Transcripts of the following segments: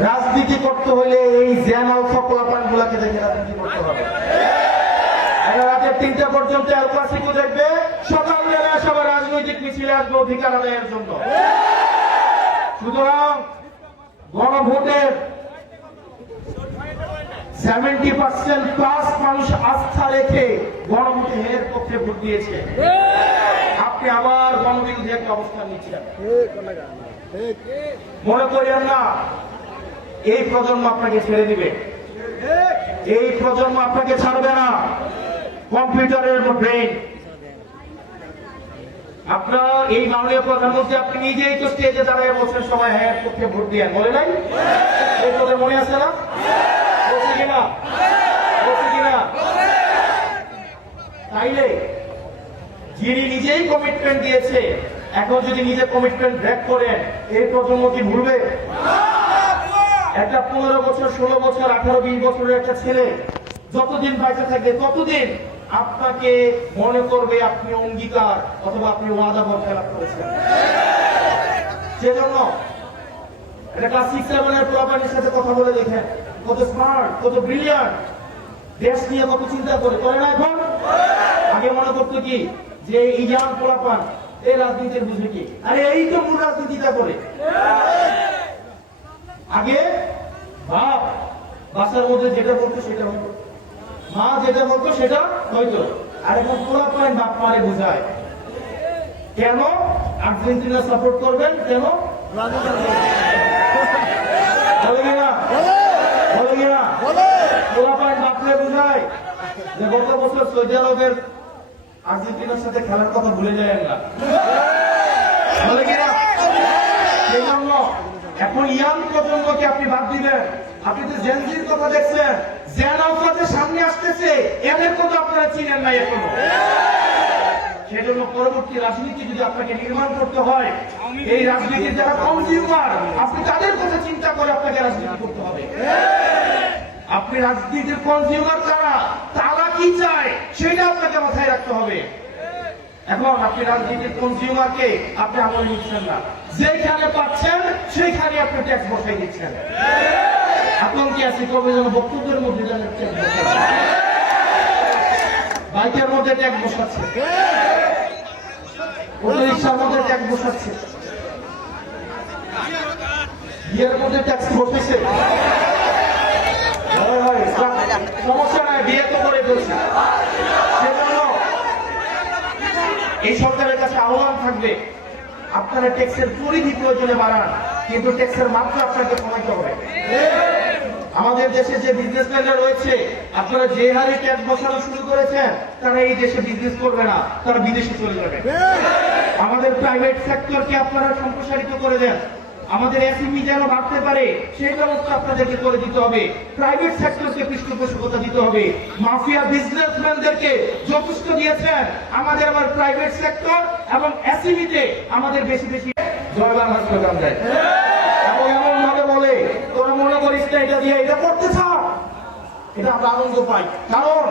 রাজনীতি করতে হলে এই জেনাল ফকলাপান গুলাকে দেখে রাজনীতি করতে হবে। রাতে 3টা পর্যন্ত এল ক্লাসিকো দেখবে, সকালবেলা সবার রাজনৈতিক মিছিলে আসবে অধিকার আদায়ের জন্য। সুতরাং গণভোটের 70% প্লাস মানুষ আস্থা রেখে গণভোটের পক্ষে ভোট দিয়েছে। আপনি আবার গণবিরোধী একটা অবস্থান নিচ্ছেন। মনে করিয়েন না এই প্রজন্ম আপনাকে ছেড়ে দিবে, এই প্রজন্ম আপনাকে ছাড়বে না। কম্পিউটারের ব্রেন আপনার এই মাননীয় প্রধানমন্ত্রী আপনি নিজেই তো স্টেজে দাঁড়িয়ে বলছেন সবাই হ্যাঁ পক্ষে ভোট দিয়ে, বলে নাই? এই তোদের মনে আছে না? বলছে কিনা? বলছে কিনা? তাইলে যিনি নিজেই কমিটমেন্ট দিয়েছে, এখন যদি নিজে কমিটমেন্ট ব্রেক করেন এই প্রজন্ম কি ভুলবে? একটা 15 বছর 16 বছর 18 20 বছরের একটা ছেলে যতদিন বাইচে থাকবে ততদিন আপনাকে মনে করবে আপনি অঙ্গীকার অথবা আপনি ওয়াদা বরখেলাপ করেছেন। সেজন্য একটা ক্লাস 6-7 এর পোলাপানের সাথে কথা বলে দেখেন, কত স্মার্ট, কত ব্রিলিয়ান্ট, দেশ নিয়ে কত চিন্তা করে না এখন। আগে মনে করতো কি যে এই জান পোলাপান এই রাজনীতির বুঝে কি, আরে এই তো মূল রাজনীতিটা করে। আগে বাপ বাসার মধ্যে যেটা বলতো সেটা হতো, মা যেটা বলতো সেটা হয়তো। আর এখন পোলাপান বাপ মারে বুঝায়। কেন আর্জেন্টিনা সাপোর্ট করবেন? কেন বলে কিনা? বলে কিনা? পোলাপান বাপরে বুঝায় যে গত বছর সৌদি আরবের আর্জেন্টিনার সাথে খেলার কথা ভুলে যায় না, বলে কিনা? সেই জন্য এখন ইয়াং প্রজন্মকে আপনি বাদ দিবেন। আপনি তো জেনজির কথা দেখছেন, জেন আলফা যে সামনে আসতেছে এদের কথা আপনারা চিনেন নাই এখনো। সেজন্য পরবর্তী রাজনীতি যদি আপনাকে নির্মাণ করতে হয়, এই রাজনীতির যারা কনজিউমার আপনি তাদের কথা চিন্তা করে আপনাকে রাজনীতি করতে হবে। আপনি রাজনীতির কনজিউমার কারা, তারা কি চায় সেটা আপনাকে মাথায় রাখতে হবে। এখন আপনি রাজনীতির কনজিউমারকে আপনি আমলে নিচ্ছেন না, যেখানে পাচ্ছেন সেইখানে আপনি ট্যাক্স বসাই দিচ্ছেন। আতঙ্কে আছে কবে যেন বক্তব্যের মধ্যে যেন ট্যাক্স বসাচ্ছে, বাইকের মধ্যে ট্যাক্স বসাচ্ছে, অটো রিক্সার মধ্যে ট্যাক্স বসাচ্ছে, বিয়ের মধ্যে ট্যাক্স বসেছে। সমস্যা নাই, বিয়ে তো করে ফেলছে। সেজন্য এই সরকারের কাছে আহ্বান থাকবে, আপনারা ট্যাক্সের পরিধি প্রয়োজনে বাড়ান, কিন্তু ট্যাক্সের মাত্রা আপনাকে কমাইতে হবে। আমাদের দেশে যে বিজনেসম্যানরা রয়েছে আপনারা যে হারে ট্যাক্স বসানো শুরু করেছেন, তারা এই দেশে বিজনেস করবে না, তারা বিদেশে চলে যাবে। আমাদের প্রাইভেট সেক্টরকে আপনারা সম্প্রসারিত করে দেন, আমাদের এসএমই যেন বাড়তে পারে সেই ব্যবস্থা আপনাদেরকে করে দিতে হবে। প্রাইভেট সেক্টরকে পৃষ্ঠপোষকতা দিতে হবে। মাফিয়া বিজনেসম্যানদেরকে যথেষ্ট দিয়েছেন, আমাদের আবার প্রাইভেট সেক্টর এবং এসএমইতে আমাদের বেশি বেশি জয় বাংলা স্লোগান দেয় এবং এমন ভাবে বলে তোরা মনে করিস না এটা দিয়ে এটা করতে থাক। এটা আমরা আনন্দ পাই, কারণ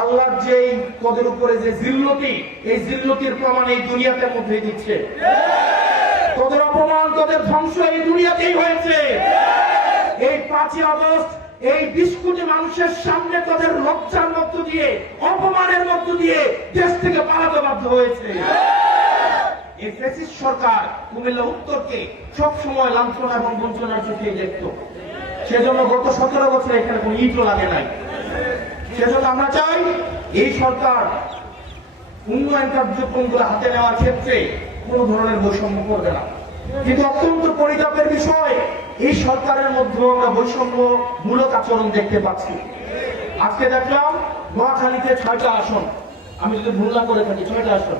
আল্লাহর যে পদের উপরে যে জিল্লতি, এই জিল্লতির প্রমাণ এই দুনিয়াতে মধ্যে দিচ্ছে। তোদের অপমান, তোদের ধ্বংস এই দুনিয়াতেই হয়েছে। এই 5ই আগস্ট এই 20 কোটি মানুষের সামনে তোদের লজ্জার মধ্য দিয়ে, অপমানের মধ্য দিয়ে দেশ থেকে পালাতে বাধ্য হয়েছে। এই ফ্যাসিস্ট সরকার কুমিল্লা উত্তরকে সব সময় লাঞ্ছনা এবং বঞ্চনার চোখে দেখত। সেজন্য গত 17 বছর এখানে কোনো ইটও লাগে নাই। সেজন্য আমরা চাই এই সরকার উন্নয়ন কার্যক্রমগুলো হাতে নেওয়ার ক্ষেত্রে কোন ধরনের বৈষম্য করবে না। কিন্তু অত্যন্ত পরিতাপের বিষয়, এই সরকারের মধ্যে আমরা বৈষম্যমূলক আচরণ দেখতে পাচ্ছি। আজকে দেখলাম নোয়াখালীতে 6টা আসন, আমি যদি ভুল না করে থাকি 6টা আসন,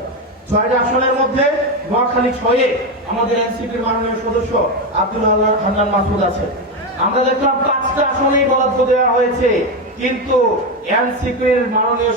6টা আসনের মধ্যে নোয়াখালী 6-এ আমাদের এনসিপির মাননীয় সদস্য আব্দুল আল্লাহ হান্নান মাসুদ আছে। আমরা দেখলাম 5টা আসনেই বরাদ্দ দেওয়া হয়েছে, কিন্তু এনসিপির মাননীয়